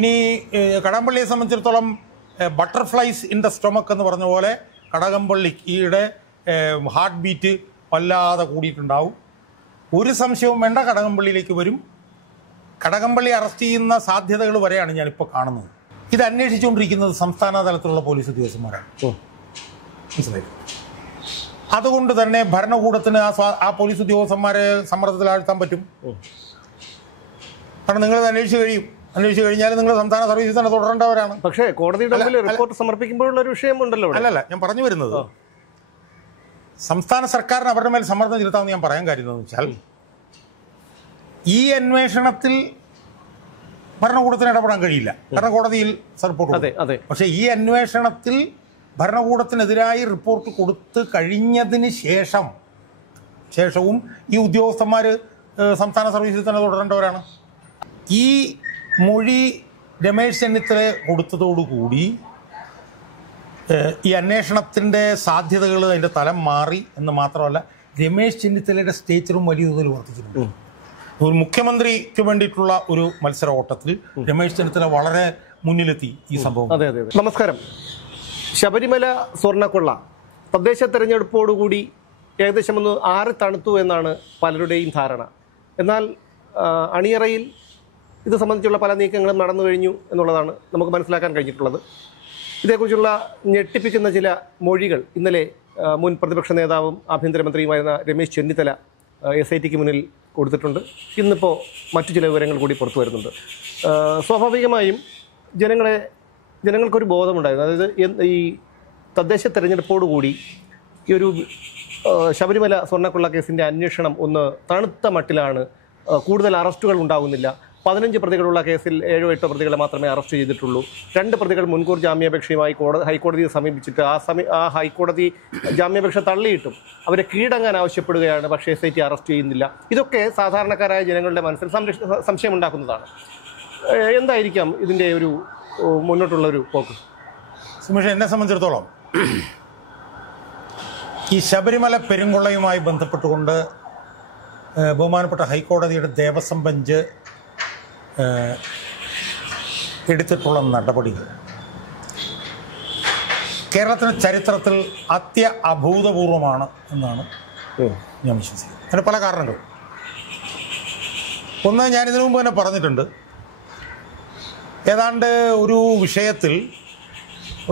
ഇനി കടകംപള്ളിയെ സംബന്ധിച്ചിടത്തോളം butterflies in the stomach എന്ന് പറഞ്ഞ പോലെ കടകംപള്ളിയുടെ ഹാർട്ട് ബീറ്റ് വല്ലാതെ കൂടിയിട്ടുണ്ടാവും. ഒരു സംശയവും വേണ്ട, കടകംപള്ളിയിലേക്ക് വരും. കടകംപള്ളി അറസ്റ്റ് ചെയ്യുന്ന സാധ്യതകൾ വരെയാണ് ഞാനിപ്പോൾ കാണുന്നത്. ഇത് അന്വേഷിച്ചുകൊണ്ടിരിക്കുന്നത് സംസ്ഥാന തലത്തിലുള്ള പോലീസ് ഉദ്യോഗസ്ഥന്മാരാണ്. മനസ്സിലായി? അതുകൊണ്ട് തന്നെ ഭരണകൂടത്തിന് ആ പോലീസ് ഉദ്യോഗസ്ഥന്മാരെ സമ്മർദ്ദത്തിലാഴ്ത്താൻ പറ്റും. കാരണം നിങ്ങളത് അന്വേഷിച്ചു കഴിഞ്ഞാൽ നിങ്ങൾ സംസ്ഥാന സർവീസിൽ തന്നെ തുടരേണ്ടവരാണ്. പക്ഷേ കോടതിയുടെ റിപ്പോർട്ട് സമർപ്പിക്കുമ്പോഴുള്ള ഒരു വിഷയമുണ്ടല്ലോ. അല്ലല്ല, ഞാൻ പറഞ്ഞു വരുന്നത് സംസ്ഥാന സർക്കാരിന് അവരുടെ മേൽ സമ്മർദ്ദം ചെലുത്താമെന്ന് ഞാൻ പറയാൻ കാര്യം എന്ന് വെച്ചാൽ, ഈ അന്വേഷണത്തിൽ ഭരണകൂടത്തിന് ഇടപെടാൻ കഴിയില്ല. കാരണം കോടതിയിൽ റിപ്പോർട്ട്. പക്ഷേ ഈ അന്വേഷണത്തിൽ ഭരണകൂടത്തിനെതിരായി റിപ്പോർട്ട് കൊടുത്ത് കഴിഞ്ഞതിന് ശേഷവും ഈ ഉദ്യോഗസ്ഥന്മാർ സംസ്ഥാന സർവീസിൽ തന്നെ തുടരേണ്ടവരാണ്. ഈ മൊഴി രമേശ് ചെന്നിത്തല കൊടുത്തതോടുകൂടി ഈ അന്വേഷണത്തിൻ്റെ സാധ്യതകൾ അതിൻ്റെ തലം മാറി എന്ന് മാത്രമല്ല, രമേശ് ചെന്നിത്തലയുടെ സ്റ്റേച്ചറും വലിയ തോതിൽ വർദ്ധിച്ചിട്ടുണ്ട്. ഒരു മുഖ്യമന്ത്രിക്ക് വേണ്ടിയിട്ടുള്ള ഒരു മത്സര ഓട്ടത്തിൽ രമേശ് ചെന്നിത്തല വളരെ മുന്നിലെത്തി ഈ സംഭവം. അതെ. നമസ്കാരം. ശബരിമല സ്വർണ്ണക്കൊള്ള തദ്ദേശ തെരഞ്ഞെടുപ്പോടുകൂടി ഏകദേശം ഒന്ന് ആറ് തണുത്തു എന്നാണ് പലരുടെയും ധാരണ. എന്നാൽ അണിയറയിൽ ഇത് സംബന്ധിച്ചുള്ള പല നീക്കങ്ങളും നടന്നു കഴിഞ്ഞു എന്നുള്ളതാണ് നമുക്ക് മനസ്സിലാക്കാൻ കഴിഞ്ഞിട്ടുള്ളത്. ഇതേക്കുറിച്ചുള്ള ഞെട്ടിപ്പിക്കുന്ന ചില മൊഴികൾ ഇന്നലെ മുൻ പ്രതിപക്ഷ നേതാവും ആഭ്യന്തരമന്ത്രിയുമായിരുന്ന രമേശ് ചെന്നിത്തല SITക്ക് മുന്നിൽ കൊടുത്തിട്ടുണ്ട്. ഇന്നിപ്പോൾ മറ്റു ചില വിവരങ്ങൾ കൂടി പുറത്തു വരുന്നുണ്ട്. സ്വാഭാവികമായും ജനങ്ങൾക്കൊരു ബോധമുണ്ടായിരുന്നു. അതായത് ഈ തദ്ദേശ തെരഞ്ഞെടുപ്പോടുകൂടി ഈ ഒരു ശബരിമല സ്വർണ്ണക്കൊള്ള കേസിൻ്റെ അന്വേഷണം ഒന്ന് തണുത്ത മട്ടിലാണ്. കൂടുതൽ അറസ്റ്റുകൾ ഉണ്ടാകുന്നില്ല. 15 പ്രതികളുള്ള കേസിൽ 7-8 പ്രതികളെ മാത്രമേ അറസ്റ്റ് ചെയ്തിട്ടുള്ളൂ. 2 പ്രതികൾ മുൻകൂർ ജാമ്യാപേക്ഷയുമായി ഹൈക്കോടതിയെ സമീപിച്ചിട്ട് ആ ഹൈക്കോടതി ജാമ്യാപേക്ഷ തള്ളിയിട്ടും അവരെ കീഴടങ്ങാൻ ആവശ്യപ്പെടുകയാണ്. പക്ഷേ SIT അറസ്റ്റ് ചെയ്യുന്നില്ല. ഇതൊക്കെ സാധാരണക്കാരായ ജനങ്ങളുടെ മനസ്സിൽ സംശയമുണ്ടാക്കുന്നതാണ്. എന്തായിരിക്കാം ഇതിൻ്റെ ഒരു മുന്നോട്ടുള്ളൊരു പോക്ക്? സുമേഷ്, എന്നെ സംബന്ധിച്ചിടത്തോളം ഈ ശബരിമല പെരുങ്കൊള്ളയുമായി ബന്ധപ്പെട്ടുകൊണ്ട് ബഹുമാനപ്പെട്ട ഹൈക്കോടതിയുടെ ദേവസ്വം ബെഞ്ച് എടുത്തിട്ടുള്ള നടപടികൾ കേരളത്തിൻ്റെ ചരിത്രത്തിൽ അഭൂതപൂർവമാണ് എന്നാണ് ഞാൻ വിശ്വസിക്കുന്നത്. അതിന് പല കാരണങ്ങളും. ഒന്ന്, ഞാനിതിനു മുമ്പ് തന്നെ പറഞ്ഞിട്ടുണ്ട്, ഏതാണ്ട് ഒരു വിഷയത്തിൽ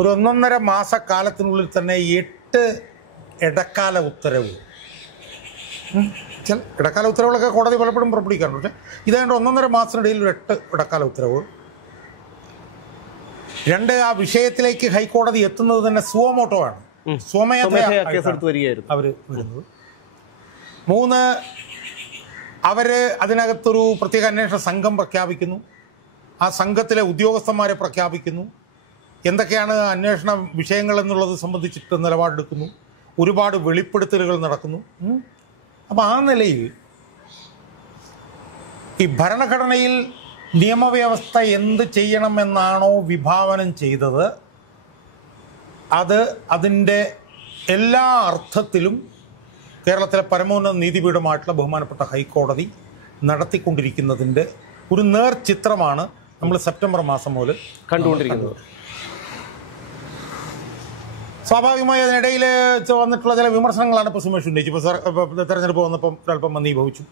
ഒരു 1.5 മാസക്കാലത്തിനുള്ളിൽ തന്നെ 8 ഇടക്കാല ഉത്തരവ്, ഇടക്കാല ഉത്തരവുകളൊക്കെ കോടതി പലപ്പോഴും പുറപ്പെടുവിക്കാറുണ്ട്. പക്ഷേ ഇതായത് 1.5 മാസത്തിനിടയിൽ 8 ഇടക്കാല ഉത്തരവ്. 2, ആ വിഷയത്തിലേക്ക് ഹൈക്കോടതി എത്തുന്നത് തന്നെ സുവമോട്ടോ ആണ്, അവർ വരുന്നത്. 3, അവർ അതിനകത്തൊരു പ്രത്യേക അന്വേഷണ സംഘം പ്രഖ്യാപിക്കുന്നു. ആ സംഘത്തിലെ ഉദ്യോഗസ്ഥന്മാരെ പ്രഖ്യാപിക്കുന്നു. എന്തൊക്കെയാണ് അന്വേഷണ വിഷയങ്ങൾ എന്നുള്ളത് സംബന്ധിച്ചിട്ട് നിലപാടെടുക്കുന്നു. ഒരുപാട് വെളിപ്പെടുത്തലുകൾ നടക്കുന്നു. അപ്പം ആ നിലയിൽ ഈ ഭരണഘടനയിൽ നിയമവ്യവസ്ഥ എന്ത് ചെയ്യണമെന്നാണോ വിഭാവനം ചെയ്തത്, അതിൻ്റെ എല്ലാ അർത്ഥത്തിലും കേരളത്തിലെ പരമോന്നത നീതിപീഠമായിട്ടുള്ള ബഹുമാനപ്പെട്ട ഹൈക്കോടതി നടത്തിക്കൊണ്ടിരിക്കുന്നതിൻ്റെ ഒരു നേർചിത്രമാണ് നമ്മൾ സെപ്റ്റംബർ മാസം മുതൽ കണ്ടുകൊണ്ടിരിക്കുന്നത്. സ്വാഭാവികമായി അതിനിടയിൽ വന്നിട്ടുള്ള ചില വിമർശനങ്ങളാണ് ഇപ്പോൾ സുമേഷ് ഉന്നയിച്ചു. ഇപ്പോൾ തെരഞ്ഞെടുപ്പ് വന്നപ്പം ഒരല്പം മന്ദീഭവിച്ചു,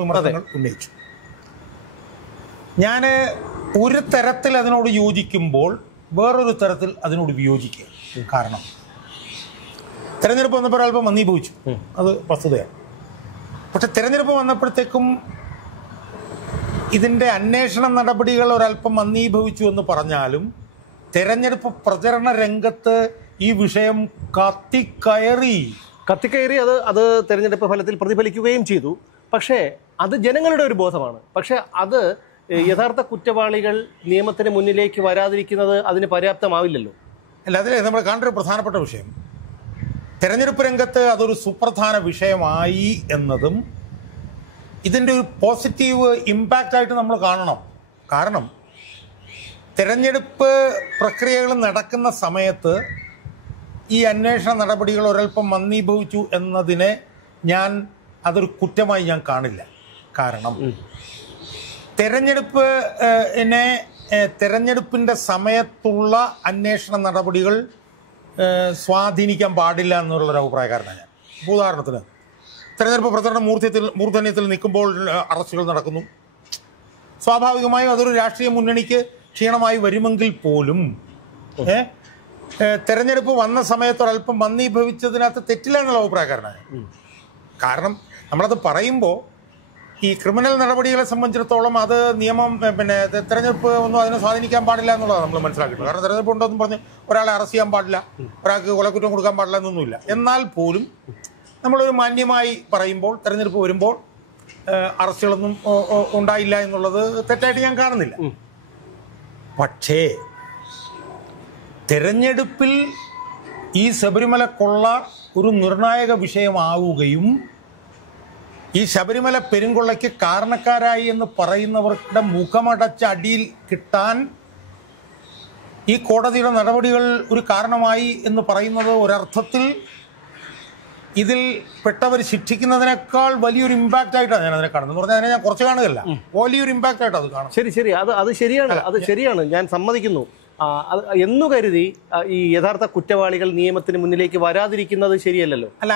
വിമർശനങ്ങൾ ഉന്നയിച്ചു. ഞാൻ ഒരു തരത്തിൽ അതിനോട് യോജിക്കുമ്പോൾ വേറൊരു തരത്തിൽ അതിനോട് വിയോജിക്കുക. കാരണം തെരഞ്ഞെടുപ്പ് വന്നപ്പോൾ ഒരല്പം മന്ദീഭവിച്ചു, അത് വസ്തുതയാണ്. പക്ഷെ തെരഞ്ഞെടുപ്പ് വന്നപ്പോഴത്തേക്കും ഇതിൻ്റെ അന്വേഷണ നടപടികൾ ഒരല്പം മന്ദീഭവിച്ചു എന്ന് പറഞ്ഞാലും തെരഞ്ഞെടുപ്പ് പ്രചരണ രംഗത്ത് ഈ വിഷയം കത്തിക്കയറി അത് തെരഞ്ഞെടുപ്പ് ഫലത്തിൽ പ്രതിഫലിക്കുകയും ചെയ്തു. പക്ഷേ അത് ജനങ്ങളുടെ ഒരു ബോധമാണ്. പക്ഷേ അത് യഥാർത്ഥ കുറ്റവാളികൾ നിയമത്തിന് മുന്നിലേക്ക് വരാതിരിക്കുന്നത് അതിന് പര്യാപ്തമാവില്ലല്ലോ. അല്ല, അതിൽ നമ്മൾ കാണേണ്ട ഒരു പ്രധാനപ്പെട്ട വിഷയം, തെരഞ്ഞെടുപ്പ് രംഗത്ത് അതൊരു സുപ്രധാന വിഷയമായി എന്നതും ഇതിൻ്റെ ഒരു പോസിറ്റീവ് ഇമ്പാക്റ്റായിട്ട് നമ്മൾ കാണണം. കാരണം തെരഞ്ഞെടുപ്പ് പ്രക്രിയകൾ നടക്കുന്ന സമയത്ത് ഈ അന്വേഷണ നടപടികൾ ഒരൽപ്പം മന്ദീഭവിച്ചു എന്നതിനെ അതൊരു കുറ്റമായി ഞാൻ കാണില്ല. കാരണം തെരഞ്ഞെടുപ്പ് തെരഞ്ഞെടുപ്പിന്റെ സമയത്തുള്ള അന്വേഷണ നടപടികൾ സ്വാധീനിക്കാൻ പാടില്ല എന്നുള്ളൊരു അഭിപ്രായക്കാരനാണ് ഞാൻ. ഉദാഹരണത്തിന് തെരഞ്ഞെടുപ്പ് പ്രചരണ മൂർധന്യത്തിൽ നിൽക്കുമ്പോൾ അറസ്റ്റുകൾ നടക്കുന്നു. സ്വാഭാവികമായും അതൊരു രാഷ്ട്രീയ മുന്നണിക്ക് ക്ഷീണമായി വരുമെങ്കിൽ പോലും തെരഞ്ഞെടുപ്പ് വന്ന സമയത്ത് ഒരല്പം മന്ദീഭവിച്ചതിനകത്ത് തെറ്റില്ല എന്നുള്ള അഭിപ്രായക്കാരനാണ്. കാരണം നമ്മളത് പറയുമ്പോൾ ഈ ക്രിമിനൽ നടപടികളെ സംബന്ധിച്ചിടത്തോളം അത് നിയമം തെരഞ്ഞെടുപ്പ് ഒന്നും അതിനെ സ്വാധീനിക്കാൻ പാടില്ല എന്നുള്ളതാണ് നമ്മൾ മനസ്സിലാക്കിയിട്ടുള്ളത്. കാരണം തെരഞ്ഞെടുപ്പ് ഉണ്ടോന്നും പറഞ്ഞ് ഒരാളെ അറസ്റ്റ് ചെയ്യാൻ പാടില്ല, ഒരാൾക്ക് കൊലക്കുറ്റം കൊടുക്കാൻ പാടില്ല എന്നൊന്നുമില്ല. എന്നാൽ പോലും നമ്മളൊരു മാന്യമായി പറയുമ്പോൾ തെരഞ്ഞെടുപ്പ് വരുമ്പോൾ അറസ്റ്റുകളൊന്നും ഉണ്ടായില്ല എന്നുള്ളത് തെറ്റായിട്ട് ഞാൻ കാണുന്നില്ല. പക്ഷേ തെരഞ്ഞെടുപ്പിൽ ഈ ശബരിമല കൊള്ള ഒരു നിർണായക വിഷയമാവുകയും ഈ ശബരിമല പെരുങ്കൊള്ളയ്ക്ക് കാരണക്കാരായി എന്ന് പറയുന്നവരുടെ മുഖമടച്ച അടിയിൽ കിട്ടാൻ ഈ കോടതിയുടെ നടപടികൾ ഒരു കാരണമായി എന്ന് പറയുന്നത് ഒരർത്ഥത്തിൽ ഇതിൽ പെട്ടവർ ശിക്ഷിക്കുന്നതിനേക്കാൾ വലിയൊരു ഇമ്പാക്റ്റ് ആയിട്ടാണ് ഞാൻ അതിനെ കാണുന്നത്. എന്ന് പറഞ്ഞാൽ അതിനെ ഞാൻ കുറച്ച് കാണുകയല്ല, വലിയൊരു ഇമ്പാക്റ്റ് ആയിട്ട് അത് കാണും. ശരി, അത് ശരിയാണ്, ഞാൻ സമ്മതിക്കുന്നു. എന്നു കരുതി ഈ യഥാർത്ഥ കുറ്റവാളികൾ നിയമത്തിന് മുന്നിലേക്ക് വരാതിരിക്കുന്നത് ശരിയല്ലല്ലോ. അല്ല,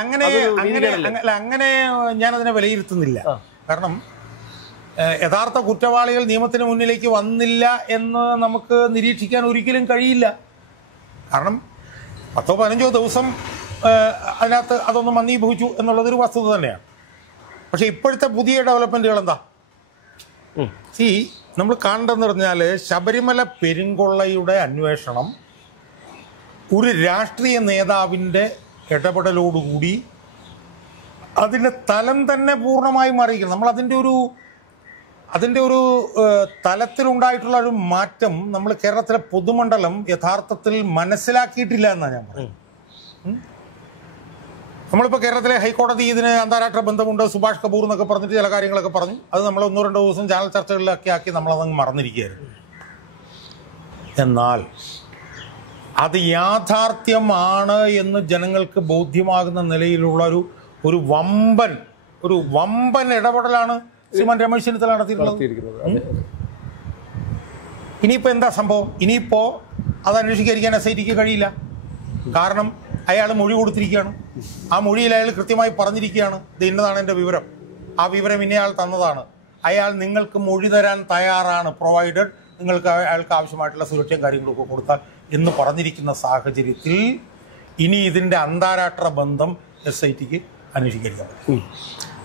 അങ്ങനെ ഞാൻ അതിനെ വിലയിരുത്തുന്നില്ല. കാരണം യഥാർത്ഥ കുറ്റവാളികൾ നിയമത്തിന് മുന്നിലേക്ക് വന്നില്ല എന്ന് നമുക്ക് നിരീക്ഷിക്കാൻ ഒരിക്കലും കഴിയില്ല. കാരണം 10-15 ദിവസം അതിനകത്ത് അതൊന്ന് മന്ദീഭവിച്ചു എന്നുള്ളതൊരു വസ്തുത തന്നെയാണ്. പക്ഷെ ഇപ്പോഴത്തെ പുതിയ ഡെവലപ്മെന്റുകൾ എന്താ? നമ്മൾ കാണേണ്ടതെന്ന് പറഞ്ഞാൽ ശബരിമല പെരുങ്കൊള്ളയുടെ അന്വേഷണം ഒരു രാഷ്ട്രീയ നേതാവിൻ്റെ ഇടപെടലോടുകൂടി അതിൻ്റെ തലം തന്നെ പൂർണ്ണമായി മാറിയിരിക്കണം. നമ്മൾ അതിൻ്റെ ഒരു തലത്തിലുണ്ടായിട്ടുള്ള ഒരു മാറ്റം നമ്മൾ കേരളത്തിലെ പൊതുമണ്ഡലം യഥാർത്ഥത്തിൽ മനസ്സിലാക്കിയിട്ടില്ല എന്നാണ് ഞാൻ പറയുന്നത്. നമ്മളിപ്പോൾ കേരളത്തിലെ ഹൈക്കോടതി ഇതിന് അന്താരാഷ്ട്ര ബന്ധമുണ്ട്, സുഭാഷ് കപൂർ എന്നൊക്കെ പറഞ്ഞിട്ട് ചില കാര്യങ്ങളൊക്കെ പറഞ്ഞു. അത് നമ്മൾ 1-2 ദിവസം ചാനൽ ചർച്ചകളിലൊക്കെ ആക്കി നമ്മളതങ്ങ് മറന്നിരിക്കുകയായിരുന്നു. എന്നാൽ അത് യാഥാർത്ഥ്യമാണ് എന്ന് ജനങ്ങൾക്ക് ബോധ്യമാകുന്ന നിലയിലുള്ള ഒരു വമ്പൻ ഇടപെടലാണ് ശ്രീമാൻ രമേശ് ചെന്നിത്തല നടത്തിയിട്ടുള്ളത്. ഇനിയിപ്പോൾ എന്താ സംഭവം? ഇനിയിപ്പോൾ അത് അന്വേഷിക്കാതിരിക്കാൻ SITക്ക് കഴിയില്ല. കാരണം അയാൾ മൊഴി കൊടുത്തിരിക്കുകയാണ്. ആ മൊഴിയിൽ അയാൾ കൃത്യമായി പറഞ്ഞിരിക്കുകയാണ്, ഇത് ഇന്നതാണ് എൻ്റെ വിവരം, ആ വിവരം ഇന്നയാൾ തന്നതാണ്, അയാൾ നിങ്ങൾക്ക് മൊഴി തരാൻ തയ്യാറാണ്, പ്രൊവൈഡഡ് നിങ്ങൾക്ക് അയാൾക്ക് ആവശ്യമായിട്ടുള്ള സുരക്ഷയും കാര്യങ്ങളൊക്കെ കൊടുത്താൽ എന്ന് പറഞ്ഞിരിക്കുന്ന സാഹചര്യത്തിൽ ഇനി ഇതിൻ്റെ അന്താരാഷ്ട്ര ബന്ധം SITക്ക് അന്വേഷിക്കാൻ പറ്റും.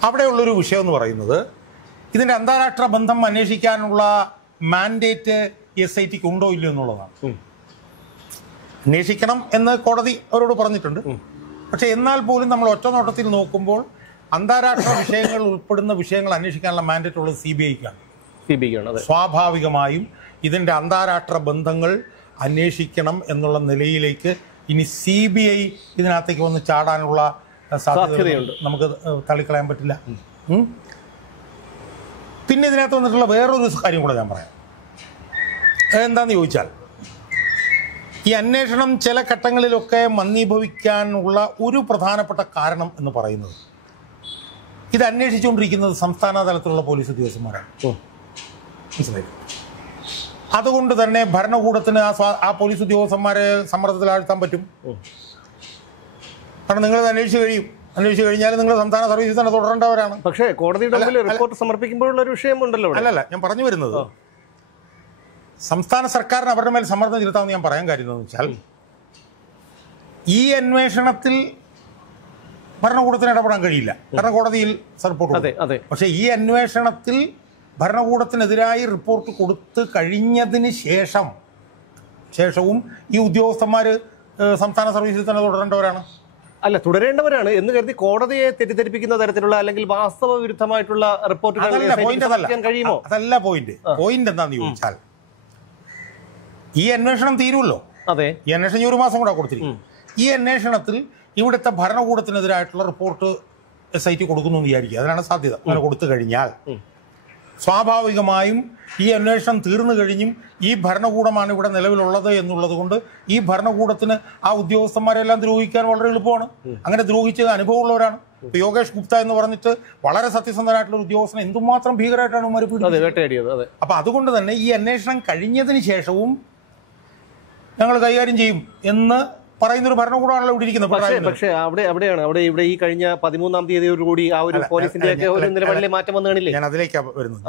അവിടെയുള്ളൊരു വിഷയം എന്ന് പറയുന്നത് ഇതിൻ്റെ അന്താരാഷ്ട്ര ബന്ധം അന്വേഷിക്കാനുള്ള മാൻഡേറ്റ് SITക്ക് ഉണ്ടോ ഇല്ലയോ എന്നുള്ളതാണ്. അന്വേഷിക്കണം എന്ന് കോടതി അവരോട് പറഞ്ഞിട്ടുണ്ട്. പക്ഷെ എന്നാൽ പോലും നമ്മൾ ഒറ്റ നോട്ടത്തിൽ നോക്കുമ്പോൾ അന്താരാഷ്ട്ര വിഷയങ്ങൾ ഉൾപ്പെടുന്ന വിഷയങ്ങൾ അന്വേഷിക്കാനുള്ള മാൻഡേറ്റ് ഉള്ളത് CBIക്കാണ്. സ്വാഭാവികമായും ഇതിൻ്റെ അന്താരാഷ്ട്ര ബന്ധങ്ങൾ അന്വേഷിക്കണം എന്നുള്ള നിലയിലേക്ക് ഇനി CBI ഇതിനകത്തേക്ക് വന്ന് ചാടാനുള്ള സാധ്യതയുണ്ട്, നമുക്ക് തള്ളിക്കളയാൻ പറ്റില്ല. പിന്നെ ഇതിനകത്ത് വന്നിട്ടുള്ള വേറൊരു കാര്യം കൂടെ ഞാൻ പറയാം. എന്താണെന്ന് ചോദിച്ചാൽ ഈ അന്വേഷണം ചില ഘട്ടങ്ങളിലൊക്കെ മന്ദീഭവിക്കാനുള്ള ഒരു പ്രധാനപ്പെട്ട കാരണം എന്ന് പറയുന്നത് ഇത് അന്വേഷിച്ചുകൊണ്ടിരിക്കുന്നത് സംസ്ഥാന തലത്തിലുള്ള പോലീസ് ഉദ്യോഗസ്ഥന്മാരാണ്. മനസ്സിലായി? അതുകൊണ്ട് തന്നെ ഭരണകൂടത്തിന് ആ പോലീസ് ഉദ്യോഗസ്ഥന്മാരെ സമ്മർദ്ദത്തിലാഴ്ത്താൻ പറ്റും. കാരണം നിങ്ങളത് അന്വേഷിച്ചു കഴിഞ്ഞാൽ നിങ്ങൾ സംസ്ഥാന സർവീസിൽ തന്നെ തുടരേണ്ടവരാണ്. പക്ഷേ കോടതിയുടെ റിപ്പോർട്ട് സമർപ്പിക്കുമ്പോഴുള്ള ഒരു വിഷയമുണ്ടല്ലോ. അല്ലല്ല, ഞാൻ പറഞ്ഞു വരുന്നത് സംസ്ഥാന സർക്കാരിന് അവരുടെ മേൽ സമ്മർദ്ദം ചെലുത്താമെന്ന് ഞാൻ പറയാൻ കാര്യം എന്ന് വെച്ചാൽ ഈ അന്വേഷണത്തിൽ ഭരണകൂടത്തിന് ഇടപെടാൻ കഴിയില്ല. കാരണം കോടതിയിൽ റിപ്പോർട്ട്. പക്ഷെ ഈ അന്വേഷണത്തിൽ ഭരണകൂടത്തിനെതിരായി റിപ്പോർട്ട് കൊടുത്ത് കഴിഞ്ഞതിന് ശേഷവും ഈ ഉദ്യോഗസ്ഥന്മാർ സംസ്ഥാന സർവീസിൽ തന്നെ തുടരേണ്ടവരാണ്. അല്ല, തുടരേണ്ടവരാണ് എന്ന് കരുതി കോടതിയെ തെറ്റിദ്ധരിപ്പിക്കുന്ന തരത്തിലുള്ള അല്ലെങ്കിൽ വാസ്തവ വിരുദ്ധമായിട്ടുള്ള റിപ്പോർട്ടുകൾ കഴിയുമോ? അതല്ല പോയിന്റ്. പോയിന്റ് എന്താന്ന് ചോദിച്ചാൽ ഈ അന്വേഷണം തീരുമല്ലോ. അതെ, ഈ അന്വേഷണം 1 മാസം കൂടെ കൊടുത്തിരിക്കും. ഈ അന്വേഷണത്തിൽ ഇവിടുത്തെ ഭരണകൂടത്തിനെതിരായിട്ടുള്ള റിപ്പോർട്ട് SIT കൊടുക്കുന്നു എന്ന് വിചാരിക്കുക. അതിനാണ് സാധ്യത. അങ്ങനെ കൊടുത്തു കഴിഞ്ഞാൽ സ്വാഭാവികമായും ഈ അന്വേഷണം തീർന്നു കഴിഞ്ഞും ഈ ഭരണകൂടമാണ് ഇവിടെ നിലവിലുള്ളത് എന്നുള്ളത് കൊണ്ട് ഈ ഭരണകൂടത്തിന് ആ ഉദ്യോഗസ്ഥന്മാരെല്ലാം ദ്രോഹിക്കാൻ വളരെ എളുപ്പമാണ്. അങ്ങനെ ദ്രോഹിച്ച അനുഭവമുള്ളവരാണ്. യോഗേഷ് ഗുപ്ത എന്ന് പറഞ്ഞിട്ട് വളരെ സത്യസന്ധനായിട്ടുള്ള ഒരു ഉദ്യോഗസ്ഥനെ എന്തുമാത്രം ഭീകരമായിട്ടാണ് വേട്ടയാടിയത്. അപ്പൊ അതുകൊണ്ട് തന്നെ ഈ അന്വേഷണം കഴിഞ്ഞതിന് ശേഷവും ഞങ്ങൾ കൈകാര്യം ചെയ്യും എന്ന് പറയുന്നൊരു ഭരണകൂടമാണല്ലോ ഇവിടെ ഇരിക്കുന്നത്. പക്ഷേ അവിടെ ഈ കഴിഞ്ഞ 13-ാം തീയതിയോടുകൂടി ആ ഒരു പോലീസിന്റെ ഒക്കെ ഒരു നിലപാടിലെ മാറ്റം വന്നു കാണില്ലേ? ഞാൻ അതിലേക്കാണ് വരുന്നത്.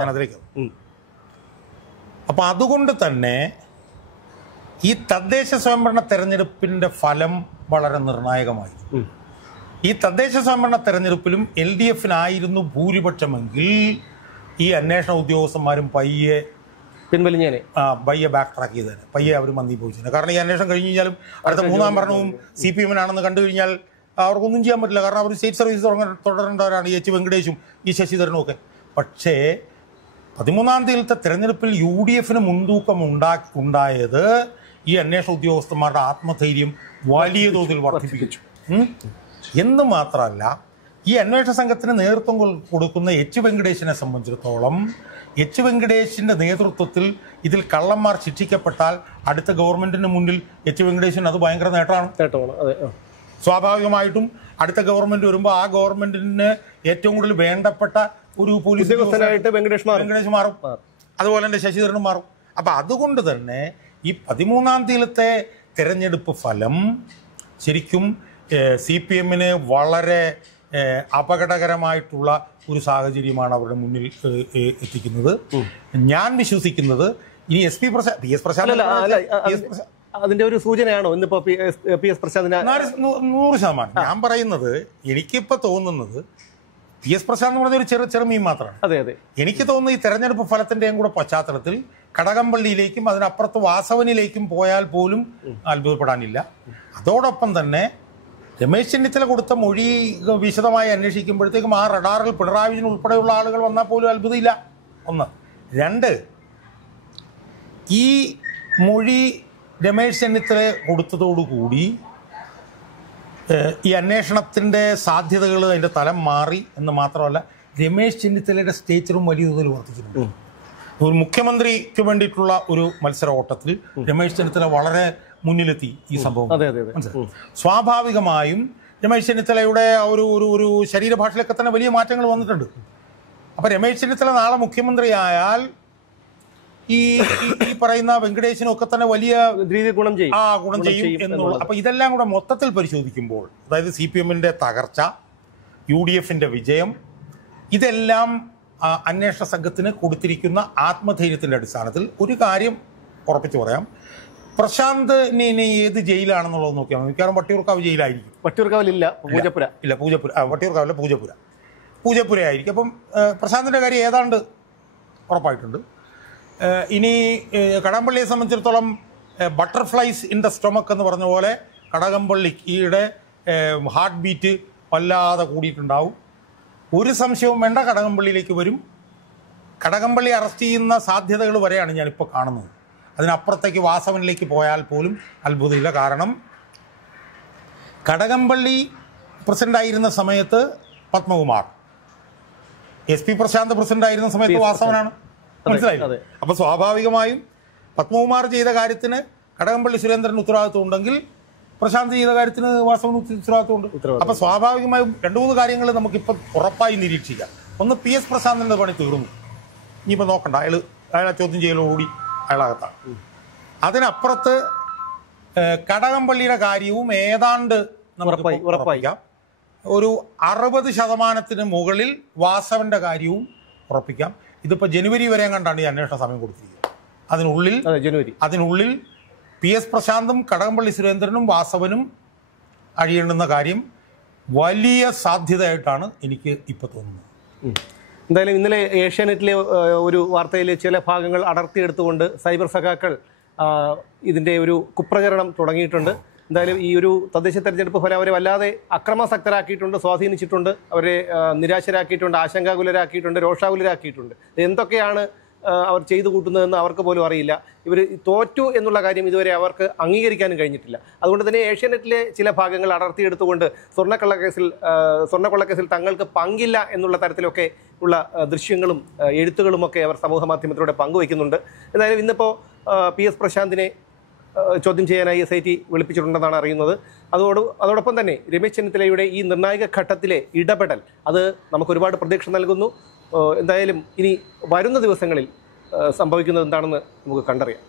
അപ്പൊ അതുകൊണ്ട് തന്നെ ഈ തദ്ദേശ സ്വയംഭരണ തെരഞ്ഞെടുപ്പിന്റെ ഫലം വളരെ നിർണായകമായി. ഈ തദ്ദേശ സ്വയംഭരണ തെരഞ്ഞെടുപ്പിലും LDFനായിരുന്നു ഭൂരിപക്ഷമെങ്കിൽ ഈ അന്വേഷണ ഉദ്യോഗസ്ഥന്മാരും പയ്യെ ബാക്ക് ട്രാക്ക് ചെയ്തേനെ, പയ്യെ അവർ മന്ദി പോയിച്ചേനെ. കാരണം ഈ അന്വേഷണം കഴിഞ്ഞ് കഴിഞ്ഞാലും അടുത്ത 3-ാം ഭരണവും CPM-നാണെന്ന് കണ്ടു കഴിഞ്ഞാൽ അവർക്കൊന്നും ചെയ്യാൻ പറ്റില്ല. കാരണം അവർ സ്റ്റേറ്റ് സർവീസ് തുടരേണ്ടവരാണ്, H. വെങ്കടേഷും ഈ ശശിധരനും ഒക്കെ. പക്ഷേ 13-ാം തീയതിയിലത്തെ തെരഞ്ഞെടുപ്പിൽ UDFന് മുൻതൂക്കം ഉണ്ടായത് ഈ അന്വേഷണ ഉദ്യോഗസ്ഥന്മാരുടെ ആത്മധൈര്യം വലിയ തോതിൽ വർദ്ധിപ്പിച്ചു എന്ന് മാത്രമല്ല, ഈ അന്വേഷണ സംഘത്തിന് നേതൃത്വം കൊടുക്കുന്ന H. വെങ്കടേഷിനെ സംബന്ധിച്ചിടത്തോളം H. വെങ്കടേഷിന്റെ നേതൃത്വത്തിൽ ഇതിൽ കള്ളന്മാർ ശിക്ഷിക്കപ്പെട്ടാൽ അടുത്ത ഗവൺമെന്റിന് മുന്നിൽ H. വെങ്കടേഷിന് അത് ഭയങ്കര നേട്ടമാണ്. സ്വാഭാവികമായിട്ടും അടുത്ത ഗവൺമെന്റ് വരുമ്പോൾ ആ ഗവൺമെന്റിന് ഏറ്റവും കൂടുതൽ വേണ്ടപ്പെട്ട ഒരു പോലീസ് വെങ്കടേഷ് മാറും, അതുപോലെ തന്നെ ശശിധരനും മാറും. അപ്പൊ അതുകൊണ്ട് തന്നെ ഈ 13-ാം തീയതിയിലത്തെ തെരഞ്ഞെടുപ്പ് ഫലം ശരിക്കും CPM-ന് വളരെ അപകടകരമായിട്ടുള്ള ഒരു സാഹചര്യമാണ് അവരുടെ മുന്നിൽ എത്തിക്കുന്നത്. ഞാൻ വിശ്വസിക്കുന്നത് ഇനി PS പ്രസാദ് അതിന്റെ ഒരു സൂചനയാണോ ഇന്നിപ്പോ PS പ്രസാദിന് 100%. ഞാൻ പറയുന്നത് എനിക്കിപ്പോ തോന്നുന്നത് PS പ്രസാദ് എന്ന് പറഞ്ഞ ഒരു ചെറുമീൻ മാത്രമാണ്. അതെ. എനിക്ക് തോന്നുന്നു ഈ തെരഞ്ഞെടുപ്പ് ഫലത്തിന്റെയും കൂടെ പശ്ചാത്തലത്തിൽ കടകംപള്ളിയിലേക്കും അതിനപ്പുറത്ത് വാസവനിലേക്കും പോയാൽ പോലും അത്ഭുതപ്പെടാനില്ല. അതോടൊപ്പം തന്നെ രമേശ് ചെന്നിത്തല കൊടുത്ത മൊഴി വിശദമായി അന്വേഷിക്കുമ്പോഴത്തേക്കും ആ റഡാറിൽ പിണറായി വിജയൻ ഉൾപ്പെടെയുള്ള ആളുകൾ വന്നാൽ പോലും അത്ഭുതമില്ല. 1. 2, ഈ മൊഴി രമേശ് ചെന്നിത്തല കൊടുത്തതോടുകൂടി ഈ അന്വേഷണത്തിൻ്റെ സാധ്യതകൾ അതിൻ്റെ തലം മാറി എന്ന് മാത്രമല്ല, രമേശ് ചെന്നിത്തലയുടെ സ്റ്റേച്ചറും വലിയ തോതിൽ വർദ്ധിച്ചിട്ടുണ്ട്. ഒരു മുഖ്യമന്ത്രിക്ക് വേണ്ടിയിട്ടുള്ള ഒരു മത്സര ഓട്ടത്തിൽ രമേശ് ചെന്നിത്തല വളരെ മുന്നിലെത്തി ഈ സംഭവം. സ്വാഭാവികമായും രമേശ് ചെന്നിത്തലയുടെ ഒരു ശരീരഭാഷയിലൊക്കെ തന്നെ വലിയ മാറ്റങ്ങൾ വന്നിട്ടുണ്ട്. അപ്പൊ രമേശ് ചെന്നിത്തല നാളെ മുഖ്യമന്ത്രിയായാൽ ഈ പറയുന്ന വെങ്കടേശനൊക്കെ തന്നെ വലിയ രീതിയിൽ ഗുണം ചെയ്യും എന്നുള്ള. അപ്പൊ ഇതെല്ലാം കൂടെ മൊത്തത്തിൽ പരിശോധിക്കുമ്പോൾ, അതായത് CPM-ന്റെ തകർച്ച, UDFന്റെ വിജയം, ഇതെല്ലാം അന്വേഷണ സംഘത്തിന് കൊടുത്തിരിക്കുന്ന ആത്മധൈര്യത്തിന്റെ അടിസ്ഥാനത്തിൽ ഒരു കാര്യം ഉറപ്പിച്ചു പറയാം, പ്രശാന്ത് ഇനി ഏത് ജയിലാണെന്നുള്ളത് നോക്കിയാൽ മിക്കവാറും വട്ടിയൂർക്കാവ് ജയിലായിരിക്കും. വട്ടിയൂർക്കാവിലില്ല, പൂജപ്പുര. വട്ടിയൂർക്കാവില്ല, പൂജപ്പുര ആയിരിക്കും. അപ്പം പ്രശാന്തിന്റെ കാര്യം ഏതാണ്ട് ഉറപ്പായിട്ടുണ്ട്. ഇനി കടകംപള്ളിയെ സംബന്ധിച്ചിടത്തോളം ബട്ടർഫ്ലൈസ് ഇൻ ദ സ്റ്റൊമക്ക് എന്ന് പറഞ്ഞ പോലെ കടകംപള്ളിയുടെ ഹാർട്ട് ബീറ്റ് വല്ലാതെ കൂടിയിട്ടുണ്ടാവും. ഒരു സംശയവും വേണ്ട, കടകംപള്ളിയിലേക്ക് വരും. കടകംപള്ളി അറസ്റ്റ് ചെയ്യുന്ന സാധ്യതകൾ വരെയാണ് ഞാനിപ്പോൾ കാണുന്നത്. അതിനപ്പുറത്തേക്ക് വാസവനിലേക്ക് പോയാൽ പോലും അത്ഭുതമില്ല. കാരണം കടകംപള്ളി പ്രസിഡന്റായിരുന്ന സമയത്ത് പത്മകുമാർ, SP പ്രശാന്ത് പ്രസിഡന്റായിരുന്ന സമയത്ത് വാസവനാണ്. മനസ്സിലായില്ലേ? അപ്പൊ സ്വാഭാവികമായും പത്മകുമാർ ചെയ്ത കാര്യത്തിന് കടകംപള്ളി സുരേന്ദ്രൻ ഉത്തരവാദിത്വം ഉണ്ടെങ്കിൽ പ്രശാന്ത് ചെയ്ത കാര്യത്തിന് വാസവന് ഉത്തരവാദിത്വമുണ്ട്. അപ്പൊ സ്വാഭാവികമായും 2-3 കാര്യങ്ങൾ നമുക്കിപ്പോൾ ഉറപ്പായി നിരീക്ഷിക്കാം. ഒന്ന്, PS പ്രശാന്തിന്റെ പണി തീർന്നു, ഇനിയിപ്പോൾ നോക്കണ്ട, അയാളെ ചോദ്യം ചെയ്യലോടുകൂടി അയാളകത്താണ്. അതിനപ്പുറത്ത് കടകംപള്ളിയുടെ കാര്യവും ഏതാണ്ട് നമുക്ക് ഉറപ്പിക്കാം. ഒരു 60% മുകളിൽ വാസവന്റെ കാര്യവും ഉറപ്പിക്കാം. ഇതിപ്പോൾ ജനുവരി വരെ കണ്ടാണ് ഈ അന്വേഷണ സമയം കൊടുത്തിരിക്കുന്നത്. അതിനുള്ളിൽ PS പ്രശാന്തും കടകംപള്ളി സുരേന്ദ്രനും വാസവനും അഴിയേണ്ടുന്ന കാര്യം വലിയ സാധ്യതയായിട്ടാണ് എനിക്ക് ഇപ്പോൾ തോന്നുന്നത്. എന്തായാലും ഇന്നലെ ഏഷ്യാനെറ്റിലെ ഒരു വാർത്തയിൽ ചില ഭാഗങ്ങൾ അടർത്തിയെടുത്തുകൊണ്ട് സൈബർ സഖാക്കൾ ഇതിൻ്റെ ഒരു കുപ്രചരണം തുടങ്ങിയിട്ടുണ്ട്. എന്തായാലും ഈ ഒരു തദ്ദേശ തെരഞ്ഞെടുപ്പ് ഫലം അവരെ വല്ലാതെ അക്രമാസക്തരാക്കിയിട്ടുണ്ട്, സ്വാധീനിച്ചിട്ടുണ്ട്, അവരെ നിരാശരാക്കിയിട്ടുണ്ട്, ആശങ്കാകുലരാക്കിയിട്ടുണ്ട്, രോഷാകുലരാക്കിയിട്ടുണ്ട്. എന്തൊക്കെയാണ് അവർ ചെയ്തു കൂട്ടുന്നതെന്ന് അവർക്ക് പോലും അറിയില്ല. ഇവർ തോറ്റു എന്നുള്ള കാര്യം ഇതുവരെ അവർക്ക് അംഗീകരിക്കാനും കഴിഞ്ഞിട്ടില്ല. അതുകൊണ്ട് തന്നെ ഏഷ്യാനെറ്റിലെ ചില ഭാഗങ്ങൾ അടർത്തിയെടുത്തുകൊണ്ട് സ്വർണ്ണക്കൊള്ളക്കേസിൽ തങ്ങൾക്ക് പങ്കില്ല എന്നുള്ള തരത്തിലൊക്കെ ഉള്ള ദൃശ്യങ്ങളും എഴുത്തുകളുമൊക്കെ അവർ സമൂഹ മാധ്യമത്തിലൂടെ പങ്കുവയ്ക്കുന്നുണ്ട്. എന്തായാലും ഇന്നിപ്പോൾ PS പ്രശാന്തിനെ ചോദ്യം ചെയ്യാനായി SIT വിളിപ്പിച്ചിട്ടുണ്ടെന്നാണ് അറിയുന്നത്. അതോടൊപ്പം തന്നെ രമേശ് ചെന്നിത്തലയുടെ ഈ നിർണായക ഘട്ടത്തിലെ ഇടപെടൽ അത് നമുക്ക് ഒരുപാട് പ്രതീക്ഷ നൽകുന്നു. എന്തായാലും ഇനി വരുന്ന ദിവസങ്ങളിൽ സംഭവിക്കുന്നത് എന്താണെന്ന് നമുക്ക് കണ്ടറിയാം.